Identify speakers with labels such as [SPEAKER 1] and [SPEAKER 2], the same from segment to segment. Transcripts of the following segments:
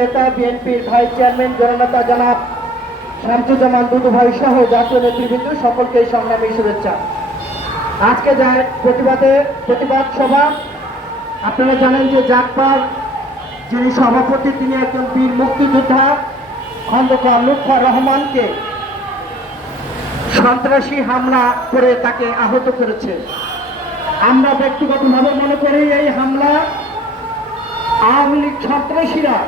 [SPEAKER 1] নেতা, বিএনপির vice chairman, জননেতা জনাব শামসুজ্জামান দুদু ভাই সহ জাতীয় নেতৃবৃন্দ সকলকে সংগ্রামী শুভেচ্ছা। আজকে যায় প্রতিবাদে প্রতিবাদ সভা, আপনারা জানেন যে জাকপার যিনি সভাপতি, তিনি একজন বীর মুক্তিযোদ্ধা, খন্দকার লুৎফর রহমানকে সন্ত্রাসী হামলা করে তাকে আহত করেছে। আমরা ব্যক্তিগতভাবে মনে করি এই হামলা আওয়ামী লীগ সন্ত্রাসীরা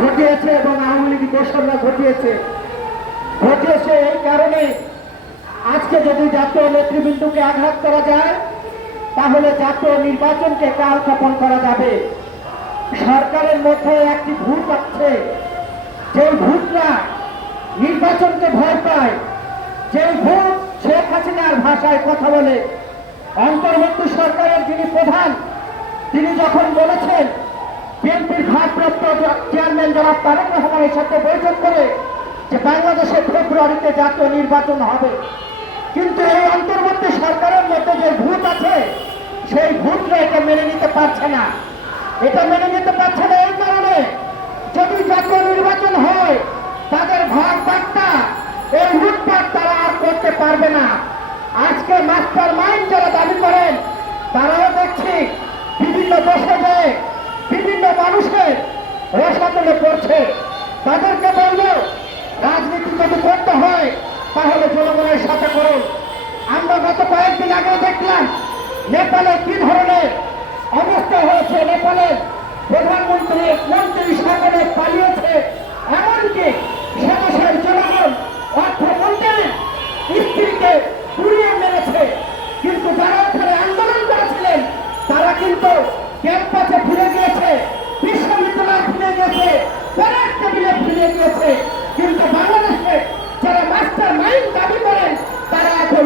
[SPEAKER 1] ঘটিয়েছে এবং আওয়ামী লীগ দোসররা ঘটিয়েছে। ঘটিয়েছে এই কারণে আজকে যদি জাতীয় নেতৃবৃন্দকে আঘাত করা যায়, তাহলে জাতীয় নির্বাচনকে কাল স্থাপন করা যাবে। সরকারের মধ্যে একটি ভূত আছে। যে ভূতরা নির্বাচনকে ভয় পায়, যে ভূত শেখ হাসিনার ভাষায় কথা বলে। অন্তর্বর্তী সরকারের যিনি প্রধান, তিনি যখন বলেছেন বিএনপির ভারপ্রাপ্ত চেয়ারম্যান জনাব তারেক রহমানের সাথে বৈঠক করে যে বাংলাদেশে ফেব্রুয়ারিতে জাতীয় নির্বাচন হবে। কিন্তু এই অন্তর্বর্তী সরকারের মধ্যে যে ভূত আছে, সেই ভূতরা এটা মেনে নিতে পারছে না। এটা মেনে নিতে পারছে না এই কারণে যদি জাতীয় নির্বাচন হয়, তাদের ভাগ বার্তা এই লুটপাট তারা আর করতে পারবে না। আজকে মাস্টার মাইন্ড যারা দাবি করেন, তারাও দেখছি বিভিন্ন দেশে যে বিভিন্ন মানুষের রসাতলে পড়ছে। তাদেরকে বলব রাজনীতি যদি করতে হয়, তাহলে জনগণের সাথে করুন। আমরা গত কয়েকদিন আগে দেখলাম, নেপালে কি ধরনের অবস্থা হয়েছে? নেপালের প্রধানমন্ত্রী মন্ত্রী সকলে পালিয়েছে। এমনকি সে দেশের জনগণ অর্থমন্ত্রীর স্ত্রীকে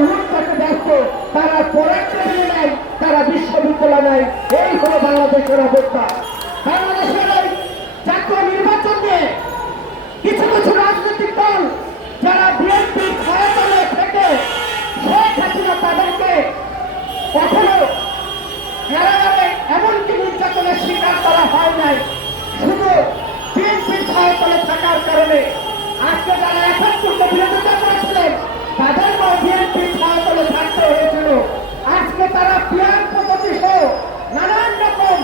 [SPEAKER 1] লুটপাটে ব্যস্ত তারা পরের নাই, তারা বিশ্ববিদ্যালয় নাই। এই হলো বাংলাদেশের অবস্থা। বাংলাদেশের জাতীয় নির্বাচন নিয়ে কিছু কিছু রাজনৈতিক দল যারা বিএনপির ছায়াতলে থেকে শেখ হাসিনা তাদেরকে কখনো কারাগারে এমনকি নির্যাতনের শিকার করা হয় নাই। শুধু বিএনপির ছায়াতলে থাকার কারণে আজকে যারা একাত্তরকে বিরোধিতা করেছিলেন তাদেরকেও বিএনপির ছায়াতলে থাকতে হয়েছিল আজকে তারা পিয়ার পদ্ধতি সহ নানান রকম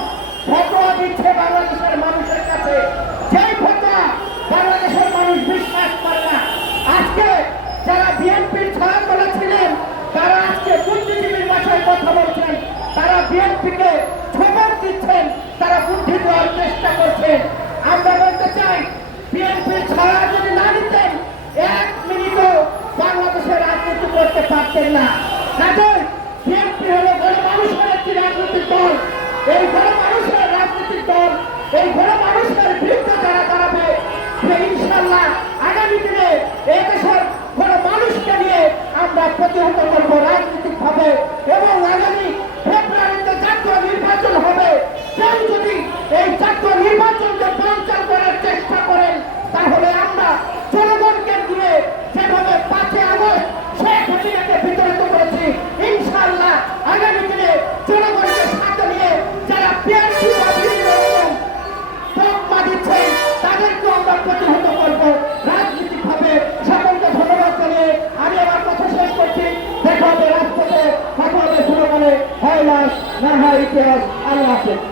[SPEAKER 1] ফটোয়া দিচ্ছে বাংলাদেশের মানুষের কাছে যেই ফটোয়া বাংলাদেশের মানুষ বিশ্বাস করে না আজকে যারা বিএনপির ছায়াতলে ছিলেন তারা আজকে বুদ্ধিজীবীর ভাষায় কথা বলছেন তারা বিএনপিকে খবর দিচ্ছেন তারা বুদ্ধি দেওয়ার চেষ্টা করছেন আমরা বলতে চাই বিএনপির ছায়া যদি না নিতেন, এক মিনিটও বাংলাদেশের রাজনীতি করতে পারতেন না। বিএনপি হলো বড় মানুষের একটি রাজনৈতিক দল। এই বড় মানুষের রাজনৈতিক দল, এই বড় মানুষের বিরুদ্ধে যারা দাঁড়াবে ইনশাল্লাহ আগামী দিনে এই দেশের হয় লাশ না হয় ইতিহাস আল্লাহ হাফেজ